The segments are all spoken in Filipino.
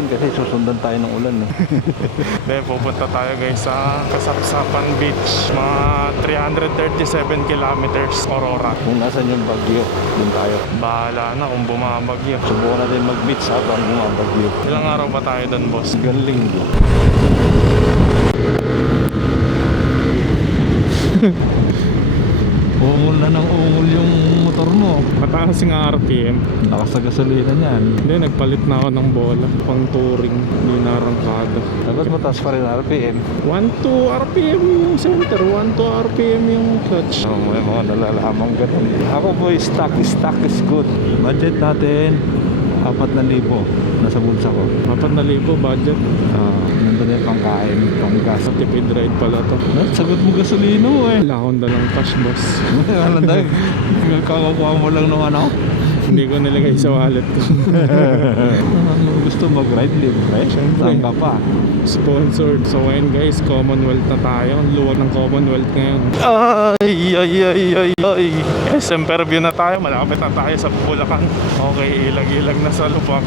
natin kasi susundan tayo ng ulan eh. Then pupunta tayo guys sa Kasapsapan Beach. Mga 337 kilometers Aurora. Kung nasan yung bagyo, dun tayo. Bahala na kung bumabagyo. Subukan natin mag-beach habang bumabagyo. Ilang araw ba tayo doon, boss? Galing bro. Ungol na ng ungol yung motor mo. Mataas nga RPM. Lakas sa gasolina niyan. Hindi, nagpalit na ako ng bola. Pang touring, hindi narangkada. Dapat mataas pa rin RPM. 1-2 RPM yung center, 1-2 RPM yung clutch. May mga nalalamang ganun. Ako boy, stock is good. Budget natin 4,000 nasa bulsa ko. 4,000 budget. Nandun na yung pangkain, panggas. Tipid ride pala to. Sagot mo gasolina mo eh. Wala akong dalang cash, boss. Alam na, kakakuha mo lang ng ano. Hindi ko nilagay sa wallet ko. Gusto mag-ride libre? Siyempre. Saan ka pa? Sponsored. So ngayon guys, Commonwealth na tayo. Ang luwag ng Commonwealth ngayon. Ay. SM Fairview na tayo. Malapit na tayo sa Bulacan. Okay, ilag-ilag na sa lupak.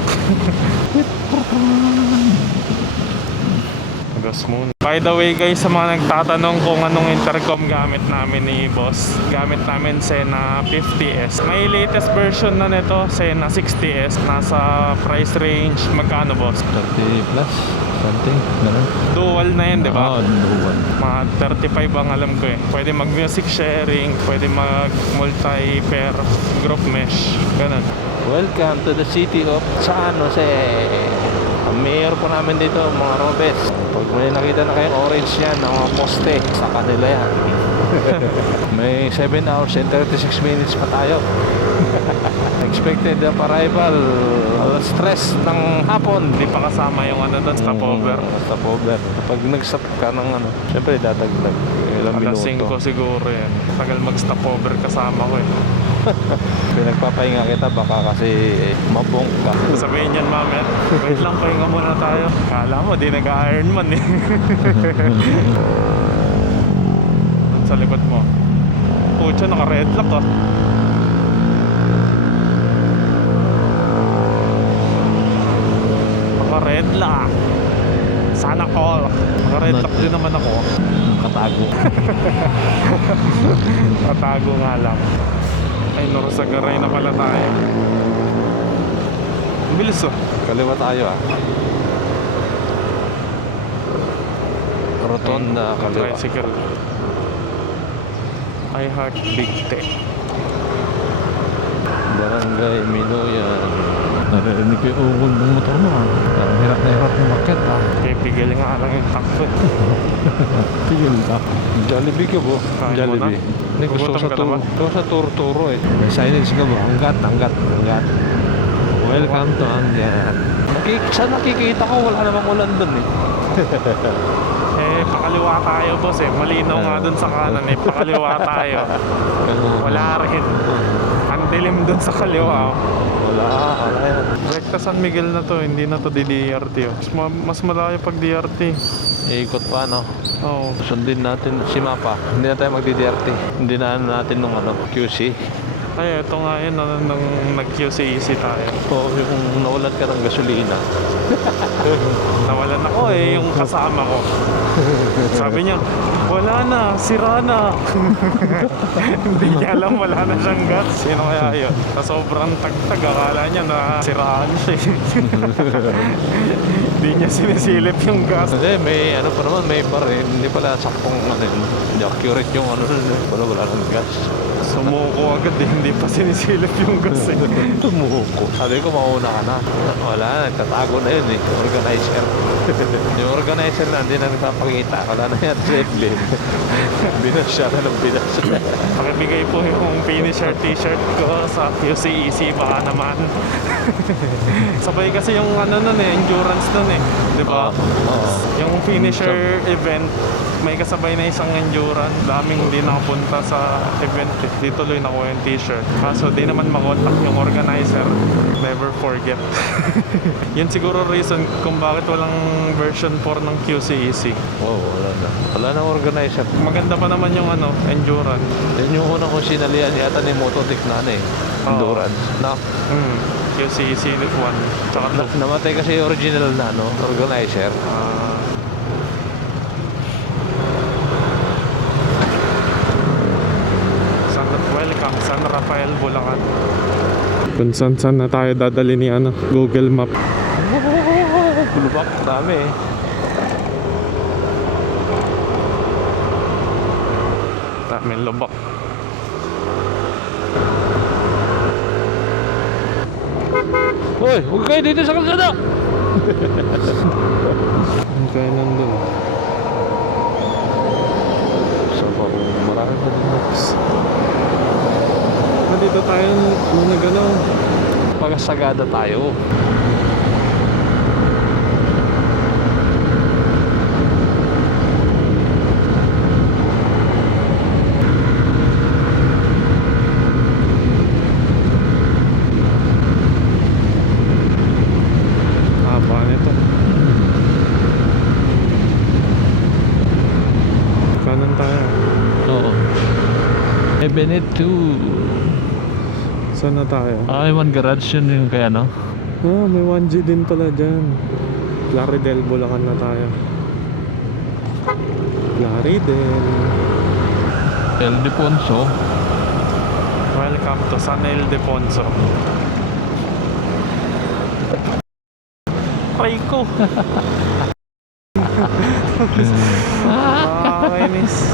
Gas muna. By the way guys, sa mga nagtatanong kung anong intercom gamit namin ni boss, gamit namin Sena 50S. May latest version na nito, Sena 60S. Nasa price range, magkano boss? 30 plus, something, ganun. Dual na yun, di ba? Oo, dual. Mga 35 ang alam ko eh. Pwede mag music sharing, pwede mag multi-pair, group mesh, ganun. Welcome to the city of San Jose. Ang mayor po namin dito, mga Robes. Pag may nakita na kayong orange yan, ang mga poste, sa kanila yan. May 7 hours and 36 minutes pa tayo. Expected arrival alas 3 ng hapon. Hindi pa kasama yung ano doon, stopover. Stopover. Kapag nag-stop ka ng ano, syempre dataglag ilang Alas minuto. 5 siguro yan. Tagal mag-stopover kasama ko eh. Pinagpapahinga kita baka kasi mabong ka. Sabihin yan, mami, wait lang, pahinga muna tayo. Kala mo, di nag-Iron Man eh. Sa likod mo. Pucha, naka-red lock ah. Naka-red lock. Sana all. Naka-red lock din naman ako. Katago. Katago nga lang. Ay, Norsagaray na pala tayo. Ang bilis oh. Kaliwa tayo ah. Rotonda, kaliwa. Tricycle. I Heart Big Tech. Barangay Minoyan. Narinig ko yung ungol ng motor mo ah. Hirap na hirap yung market ah. Pipigil nga lang yung takbo. Tigil ka. Jollibee ka po. Kain mo Jollibee. na? Hindi, gusto ko Gugutom ka na ba? sa turo eh. May signage ka ba? Hanggat. Welcome to Hanggat. Saan nakikita ko? Wala namang ulan dun eh. Pakaliwa tayo boss eh. Malinaw nga dun sa kanan eh. Pakaliwa tayo. Wala rin. Ang dilim dun sa kaliwa. Wala yan. Recta San Miguel na to. Hindi na to DRT oh. Mas malayo pag DRT. Ikot pa no? Oo. Sundin natin si Mapa. Hindi na tayo magdi-DRT. Hindi na natin nung QC. Ay, ito nga yun. Nang nag-QCEC tayo. O yung nawalan ka ng gasolina. Nawalan ako eh. Yung kasama ko. Sabi niya, wala na, sira na. Hindi niya alam, wala na siyang gas. Sino kaya yun? Sa sobrang tagtag, akala niya na siraan siya. Hindi niya sinisilip yung gas. Hindi, may ano pa naman, may bar eh. Hindi pala saktong ano yun. Hindi accurate yung ano nun. Wala ng gas. Sumuko agad eh, hindi pa sinisilip yung gas eh. Tumuko. Sabi ko, mauna ka na. Wala, nagtatago na yun eh. Organizer. Yung organizer na, hindi na nagpapakita. Wala na yan sa Evelyn. Binasya na ng binasya. Pakibigay po yung finisher t-shirt ko sa QCEC, baka naman. Sabay kasi yung ano nun eh, endurance nun eh. Diba? Yung finisher event, may kasabay na isang endurance. Daming hindi nakapunta sa event eh. Di tuloy nakuha yung t-shirt. Kaso di naman makontak yung organizer. Never forget. Yun siguro reason kung bakit walang version 4 ng QCEC. Oo, wala na. Wala na organizer. Maganda pa naman yung ano, endurance. Yan yung unang kong sinalihan yata ni Mototik na ano eh. Endurance. No? QCC 1. Tsaka Namatay kasi yung original na organizer. Welcome, San Rafael, Bulacan. Kung saan na tayo dadali ni Google Map. Bulubak, dami eh. Daming lubak. Hoy, huwag kayo dito sa kalsada! Ang kaya nandun. So, marami pa din. Dito tayo nung nagano. Pagasagada tayo. Haba nito. Kanan tayo. Oo. Ebenet 2. Saan na tayo? May one garage yun yung kaya no? May 1G din pala dyan. Plaridel, Bulacan na tayo. Plaridel. El Deponso. Welcome to San Ildefonso. Aray ko! Kainis.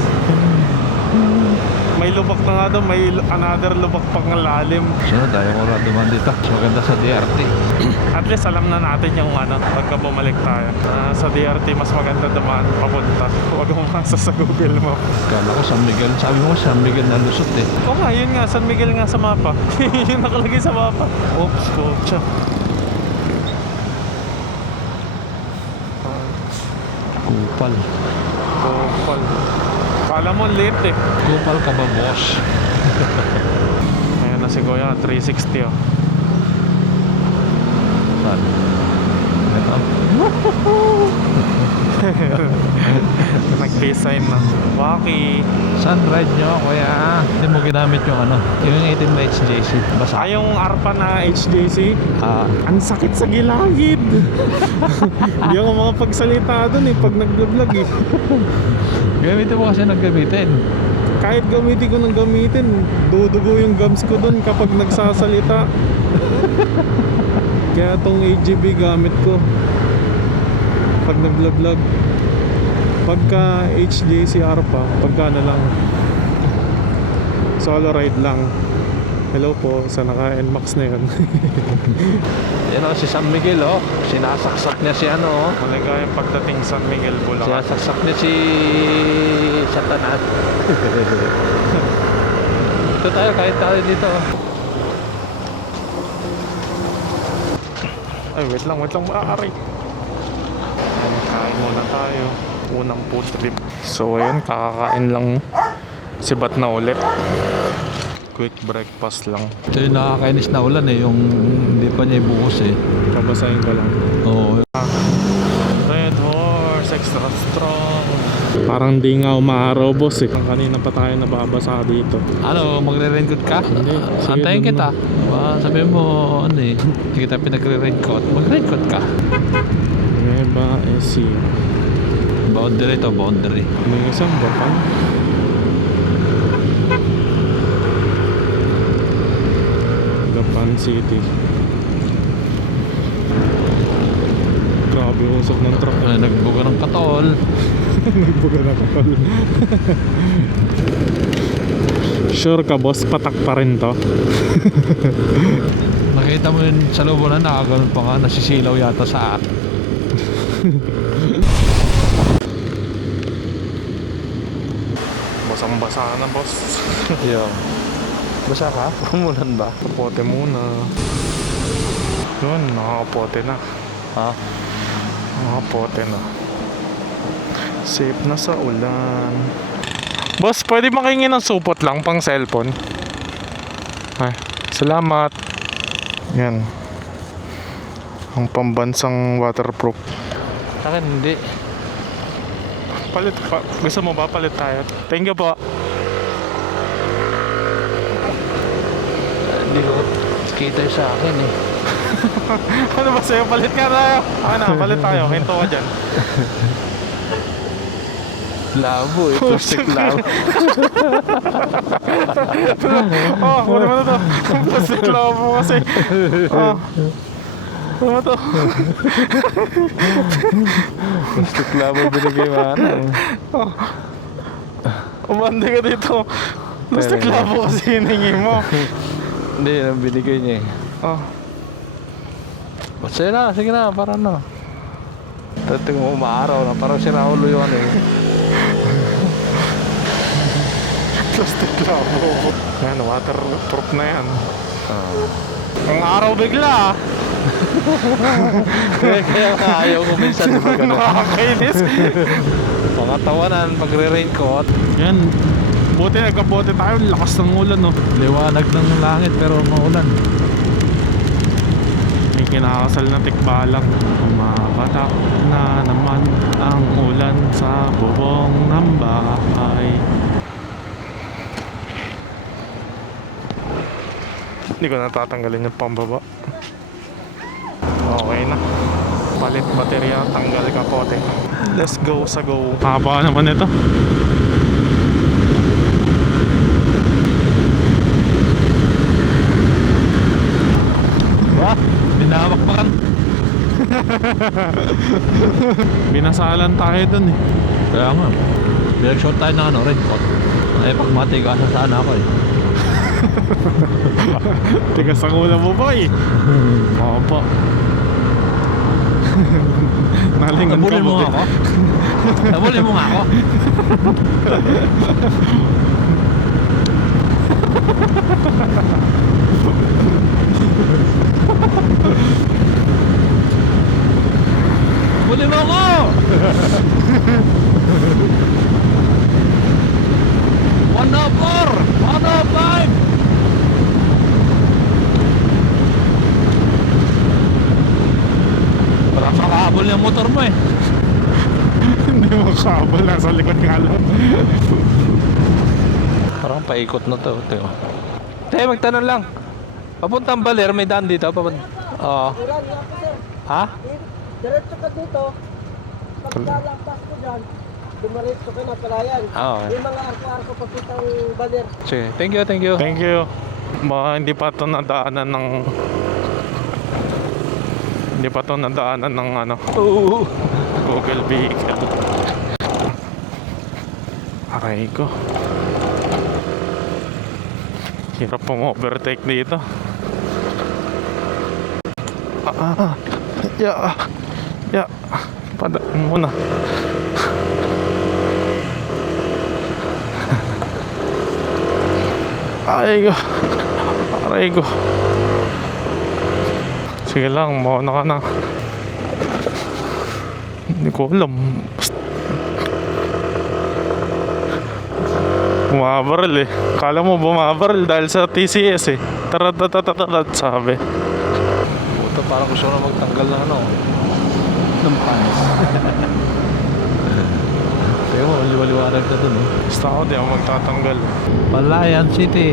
May lubak na nga daw, may another lubak pang lalim. So, tayo ko duman dito. Mas maganda sa DRT. At least alam na natin yung pagka bumalik tayo. Sa DRT mas maganda dumaan papunta. Huwag mo masa sa Google Map. Kala ko San Miguel. Sabi mo San Miguel na lusot eh. Oo nga, yun nga, San Miguel nga sa mapa. Yun nakalagay sa mapa. Oops, coach. Kupal. Kupal. Kala mo late eh. Kupal ka ba, boss? Ayan na si Kuya, 360 oh. Saan? Ito. Nag-peace sign na. Waki. Saan ride nyo, kuya? Hindi mo ginamit yung yung 18 na HJC. Basa. Yung ARPA na HJC, ang sakit sa gilagid. Hindi ako makapagsalita dun eh pag nag-vlog eh. Gamitin mo kasi naggamitin. Kahit gamitin ko ng gamitin, dudugo yung gums ko dun kapag nagsasalita. Kaya tong AGB gamit ko pag nag-vlog. Pagka HJC ARPA, pagka na lang solo ride lang. Hello po sa naka-NMAX na yun. Yan o, si San Miguel o. Sinasaksak niya si Maligayang pagdating San Miguel, Bulacan. Sinasaksak niya si Satanas. Ito tayo, kahit tayo dito. Ay, wait lang, maaari. Ayan, kain muna tayo. Unang food trip. So, ayun, kakakain lang. Sibat na ulit. Quick breakfast lang. Ito yung nakakainis na ulan eh, yung hindi pa niya ibuhos eh. Kabasahin ko lang. Oo. Red Horse, extra strong. Parang di nga umaaraw, boss eh. Kanina pa tayo nababasa dito. Ano, magre-raincoat ka? Hindi. Sige, Antayin dun kita. Sabihin mo, eh, hindi kita pinagre-raincoat. Mag-raincoat ka. Nueva Ecija. Boundary to, boundary. May isang Gapan. Gapan City. Grabe yung usok ng truck. Nagbuga ng katol. Nagbuga na kapal. Sure ka, boss? Patak pa rin to. Nakita mo yun sa loob na nakaganon pa nga, nasisilaw yata sa akin. Basang-basa na, boss. Yo. Basa ka? Umulan ba? Kapote muna. Yun, nakakapote na. Ha? Nakakapote na. Safe na sa ulan. Boss, pwede makingi ng supot lang pang cellphone? Ay, salamat. Yan. Ang pambansang waterproof. Sa akin hindi. Palit pa. Gusto mo ba palit tayo? Thank you po. Hindi ko kita sa akin eh. Ano ba sa'yo? Palit ka tayo. Ano, palit tayo. Hinto ka dyan. Labo eh. Plastic labo. Oh, ano mo na to? Plastic labo kasi. Oh. Ano mo to? Plastic labo binigay mo. Oh. Umandi ka dito. Plastic Pero- labo kasi hiningi mo. Hindi, yan ang binigay niya eh. Oh. Masaya na, sige na, para na. Tating mo umaaraw na, parang si Raulo yung ano eh. Plastic labo. Yan, waterproof na yan. Ah. Ang araw bigla. Kaya nga ayaw ko minsan di ba ganun? Nakakainis. Mga tawanan, magre-raincoat. Yan. Buti nagkabote tayo. Lakas ng ulan, no? Liwanag ng langit pero maulan. May kinakasal na tikbalang. Umapatak na naman ang ulan sa bubong ng bahay. Hindi ko natatanggalin yung pambaba. Okay na. Palit baterya, tanggal kapote. Let's go sa go. Haba naman ito. Wah, binawak pa kan. Binasalan tayo dun eh. Kaya nga, binag-short tayo ng ano, raincoat. Ay, pagmatigasan sana ako eh. Tigas ang ulam mo boy. Opo. Nalingon ka Nabulin mo ba? nga ako? Nabulin mo nga ako? Nabulin mo ako! One of four! One of five! Parang makahabol yung motor mo eh. Hindi mo kabal. Nasa likod nga lang. Parang paikot na to. Te, magtanong lang. Papuntang Baler, may daan dito. Oo. Ha? Diretso ka dito. Pagkalampas ko dyan, dumaretso ka na palayan. Oo. Yung mga arko-arko papuntang baler. Sige. Thank you, thank you. Thank you. Baka hindi pa ito nadaanan ng... Hindi pa ito nadaanan ng ano, Google Vehicle. Aray ko. Hirap pong overtake dito. Ya. Padaan muna. Aray ko. Sige lang, mauna ka na. Hindi ko alam. Bumabaril eh. Kala mo bumabaril dahil sa TCS eh. Tarat sabi. Puto, parang gusto na magtanggal ng ano. Ng panis. Kaya mo, liwaliwanag na dun eh. Basta ako di ako magtatanggal. Palayan City.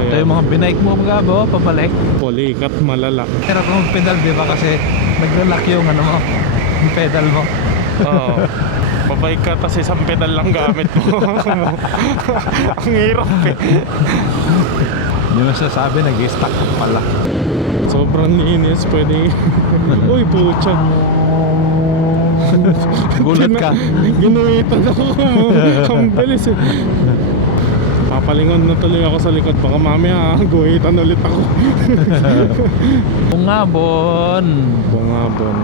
Ito yung mga binike mo mga bo, pabalik. Polikat malala. Hirap mong pedal di ba kasi naglalak yung ano mo, yung pedal mo. Oo. Babay ka tas isang pedal lang gamit mo. Ang hirap eh. Hindi mo sasabi, nag-stack pala. Sobrang linis, pwede. Uy, pucha. Gulat ka. Ginuwitan ako. Ang bilis eh. Papalingon na tuloy ako sa likod. Baka mamaya guhitan ulit ako. Bungabon. Bungabon.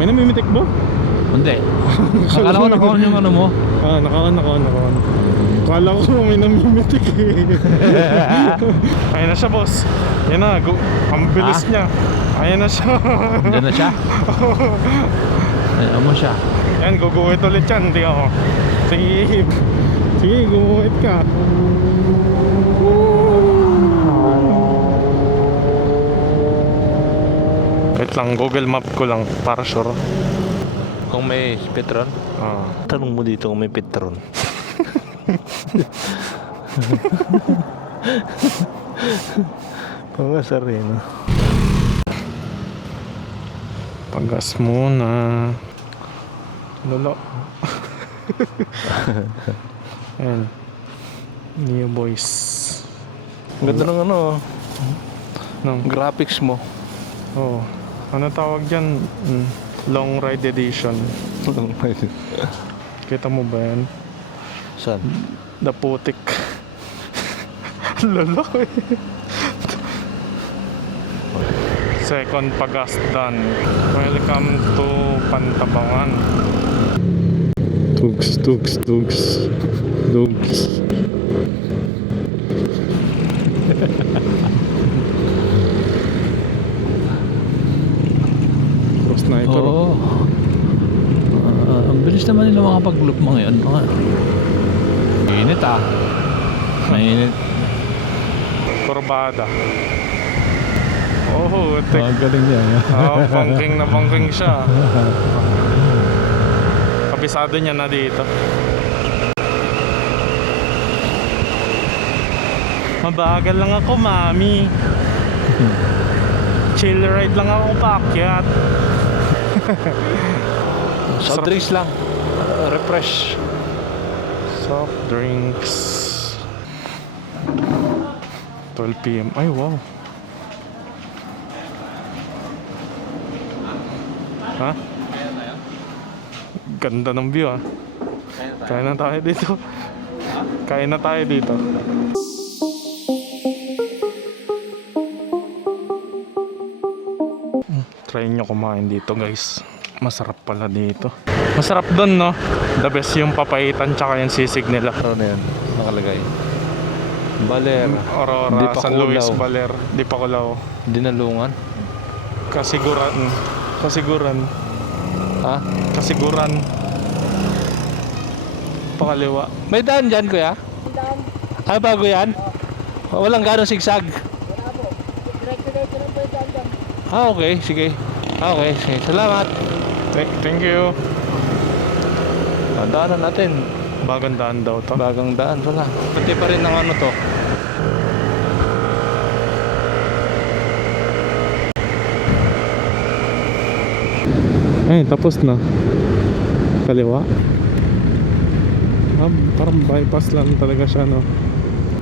May namimitik ba? Hindi. Akala ko naka-on yung ano mo. Ah, naka-on. Kala ko may namimitik eh. Ayun na siya, boss. Yan na, ang bilis niya. Ayun na siya. Diyan na siya. Ayan mo siya. Yan, guguhit ulit yan. Hindi ako. Sige, guguhit ka. Wait lang, Google Map ko lang para sure. Kung may Petron, tanong mo dito kung may Petron. Pangasar eh, no? Pagas muna. Lolo. Ayan. New boys. Ganda ng ano, Nang, graphics mo. oh. Ano tawag dyan? Long ride edition. Kita mo ba yan? Saan? The putik. Lolo eh. Second pagas done. Welcome to Pantabangan. Tugs. Pro sniper. Oo. Ang bilis naman nila makapag-loop mga yun. Mainit ah. Mainit. Kurbada. Oh, Galing niya. bangking na bangking siya. Kabisado niya na dito. Mabagal lang ako, mami. Chill ride lang ako paakyat. Soft drinks lang. Refresh. Soft drinks. 12 PM. Ay, wow. Ha? Ganda ng view ah. Kaya na tayo dito. Kaya na tayo dito. Try nyo kumain dito guys. Masarap pala dito. Masarap doon no. The best yung papaitan tsaka yung sisig nila. Ano na yan? Nakalagay. Baler. Aurora, Di pa San Luis, Culaw. Baler, Di pa Culaw. Dinalungan. Kasiguran. Ha? Kasiguran. Pakaliwa. May daan dyan, kuya? Daan. Ah, bago yan? Walang gano'ng sigsag. Wala po. Diretso lang po yung daan dyan. Ah, okay. Sige. Ah, okay. Sige. Salamat. Thank you. Daanan natin. Bagong daan daw to. Bagang daan. Wala. Pati pa rin ng ano to. Ay, tapos na. Kaliwa. Parang bypass lang talaga siya, no?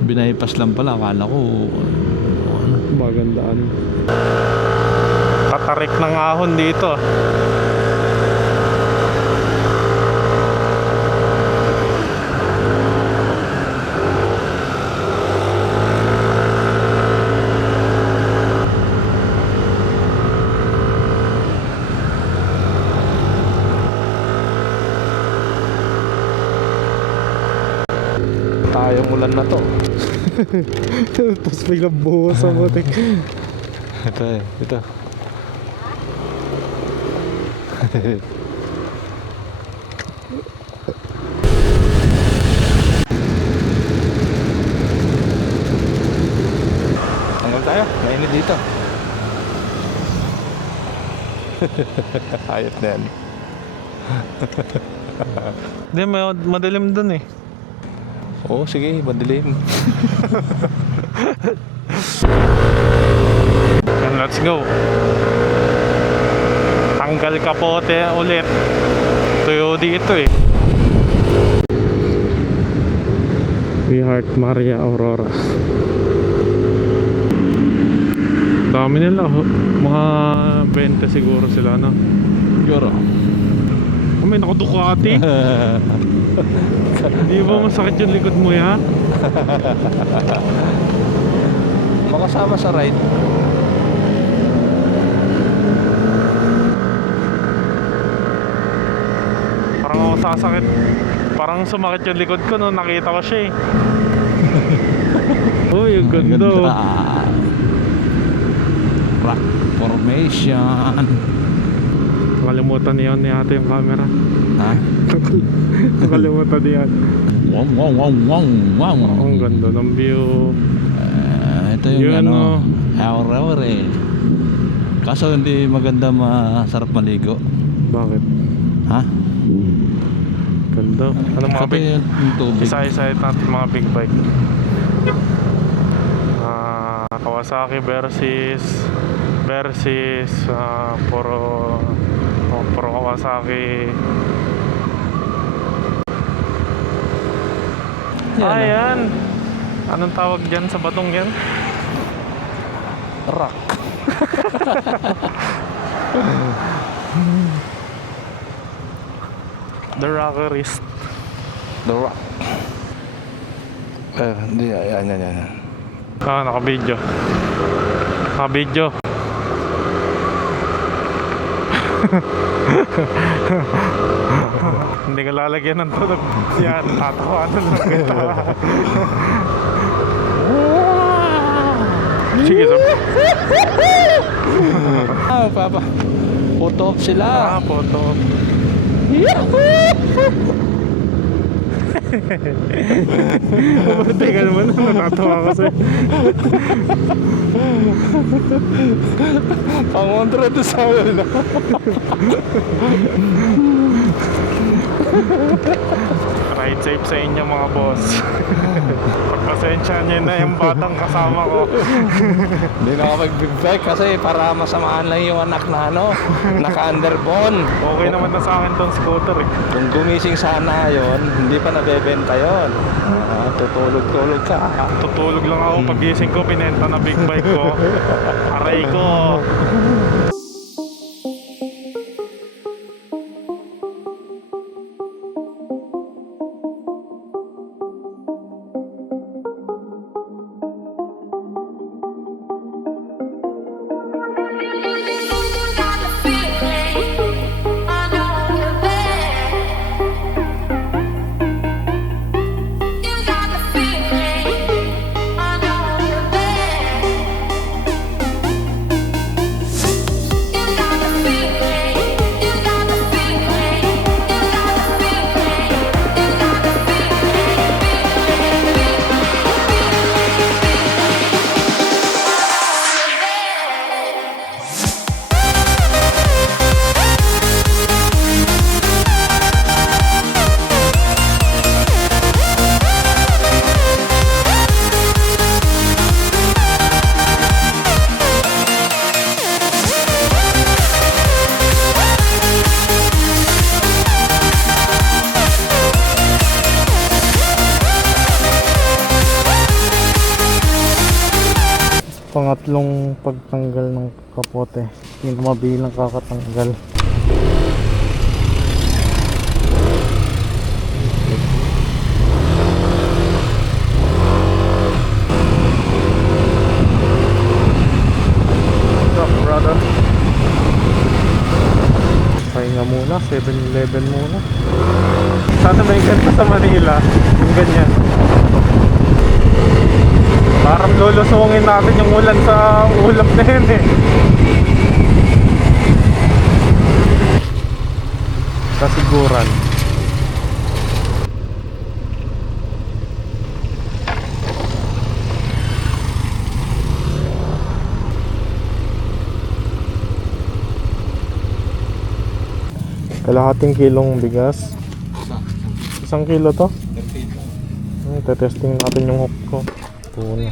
Binaypas lang pala. Akala ko Bagong daan. Tatarik ng ahon dito. Tayong ulan na to. Tapos biglang buhos sa butik. Ito eh. Ito. Hanggang tayo. Mainit dito. Ayot na yan. Hindi, madilim dun eh. Oo, sige. Madilim. And let's go. Tanggal kapote ulit. Tuyo dito eh. We Heart Maria Aurora. Dami nila. Mga 20 siguro sila, no? Siguro. Oh, may nakadukati. Hindi ba masakit yung likod mo ya? Makasama sa ride. Parang ako sasakit. Parang sumakit yung likod ko nung nakita ko siya eh. Uy, ang ganda. Rock formation. Nakalimutan niya ni ate yung camera. Ha? Nakalimutan niya. Wow. Ang ganda ng view. Ito yung Yun, ano, hour eh. Kaso hindi maganda masarap maligo. Bakit? Ha? Ganda. Ano mga Pati big? yung tubig. Isa-isa natin mga big bike. Kawasaki versus puro Kawasaki. Ayan. Anong tawag dyan sa batong yan? Rock. The Rockerist. The Rock. Hindi, yan. Naka-video. Naka-video. Hindi ka lalagyan ng tunog. Yan, tatawanan lang kita. Sige, sir. Papa. Photo op sila. Photo. Mabuti ka naman. Natatawa ka sa'yo. Pangontra to sa ulo. Ride safe sa inyo mga boss. Pagpasensya nyo na yung batang kasama ko. Hindi na ako mag-big bike kasi para masamaan lang yung anak na naka-underbone. Okay naman na sa akin tong scooter eh. Kung gumising sana yon, hindi pa nabebenta yon. Tutulog-tulog ka. Tutulog lang ako pagising ko, pinenta na big bike ko. Aray ko. Pangatlong pagtanggal ng kapote. Hindi ko mabilang kakatanggal. What's up, brother? Pahinga muna, 7-Eleven muna. Sana may ganito sa Manila. Yung ganyan. Parang lulusungin natin yung ulan sa ulap na yun eh. Kasiguran. Kalahating kilong bigas. 1 kilo to? Tetesting natin yung hook ko. Puno.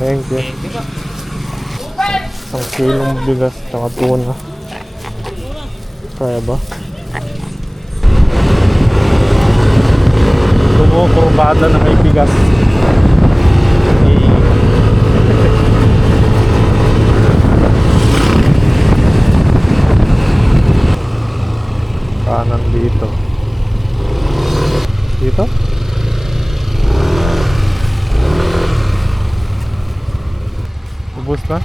Thank you. 1 kilong bigas tsaka tuna. Kaya ba? Kurbada na may bigas. Kanan dito. Dito? Ubus na?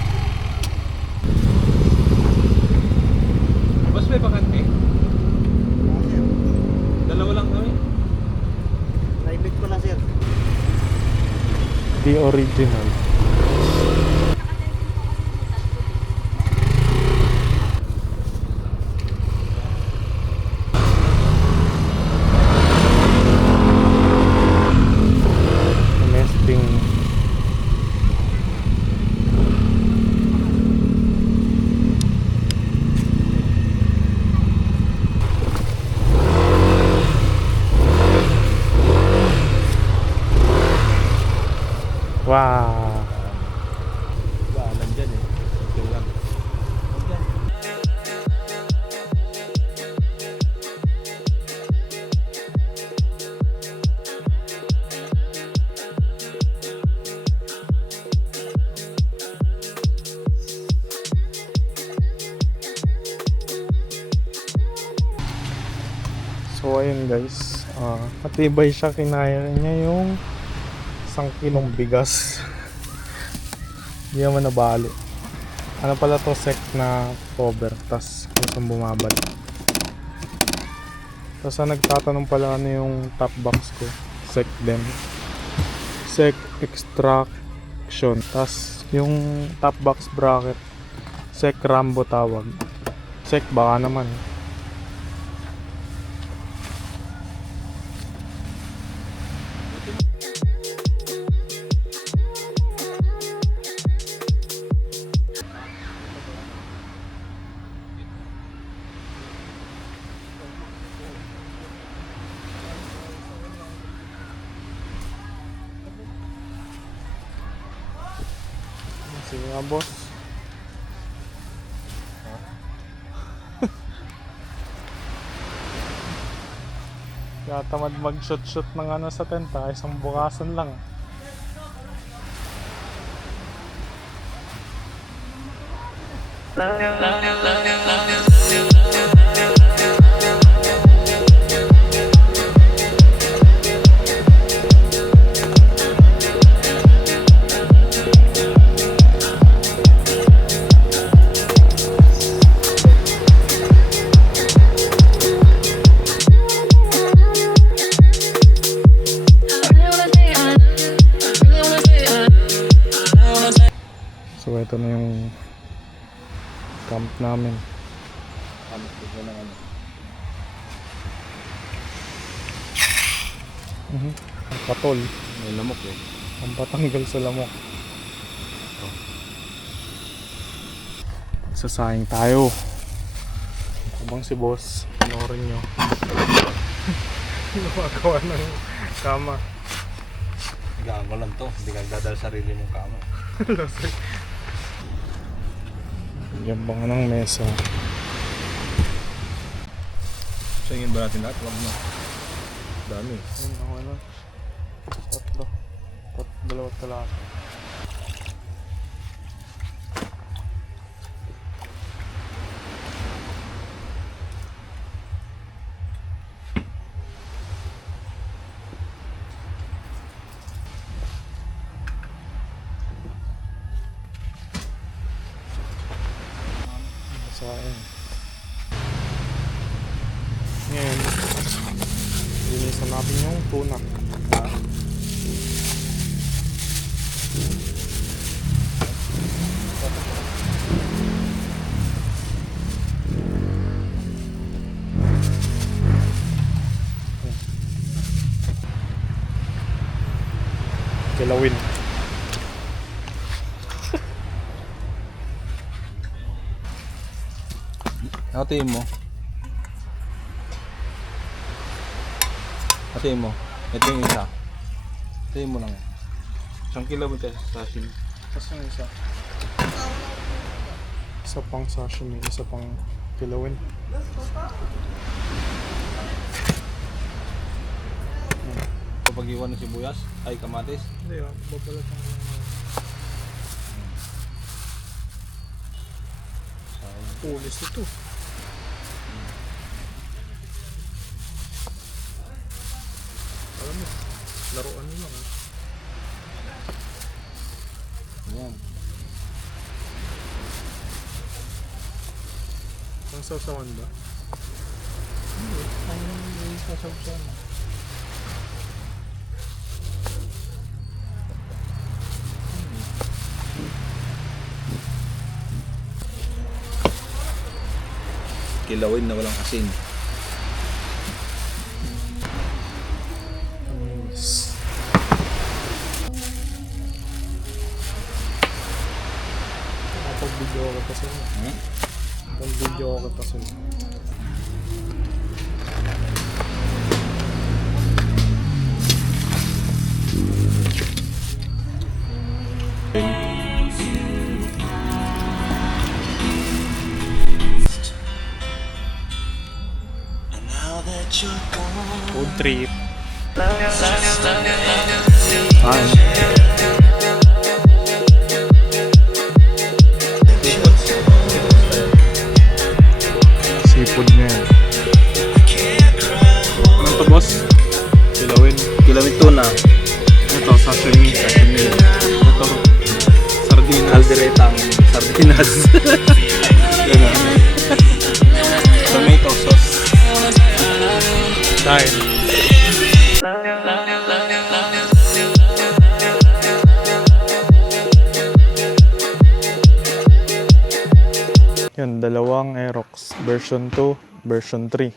Boss, may bakante? Dalawa lang kami. Private ko na, sir. The original. So ayun guys, matibay siya, kinaya niya yung 1 kilong bigas. Hindi naman nabali. Ano pala to, sec na cover, tas kung bumabalik. Tas nagtatanong pala ano yung top box ko, sec din, sec extraction. Tas yung top box bracket, sec Rambo tawag. Sec baka naman. Sige nga boss. Kaya tamad mag-shoot ng ano sa tenta, isang bukasan lang. So ito na yung camp namin. Ang patol. May lamok eh. Ang patanggal sa lamok. Sasayang tayo. Habang si boss, panoorin nyo. Gumagawa ng kama. Gago lang to. Hindi ka dadal sarili mong kama. Yan ba nga ng mesa? Singin ba natin lahat? Wag na. Dami. Ayun ako na. Tatlo. Dalawa talata. Sayang. Ngayon, linisan natin yung tuna. Kilawin. Hatiin mo. Hatiin mo. Ito yung isa. Hatiin mo lang. 1 kilo mo tayo sa sashimi. Tapos yung isa. Isa pang sashimi, isa pang kilawin. Kapag iwan ng sibuyas, ay kamatis. Hindi, babalat ang pulis ito. Alam mo, laruan mo lang. Ayan. Ang sasawan ba? Ang sasawsawan. Kilawin na walang asin. Pag-video ako kasi. Pag-video ako kasi. Food trip. Seafood na yan. tuna. Ito, sashimi. Ito, sardinas. Calderetang sardinas. Ganun. Tomato sauce. Dahil. Yun, dalawang Aerox. Version 2, version 3.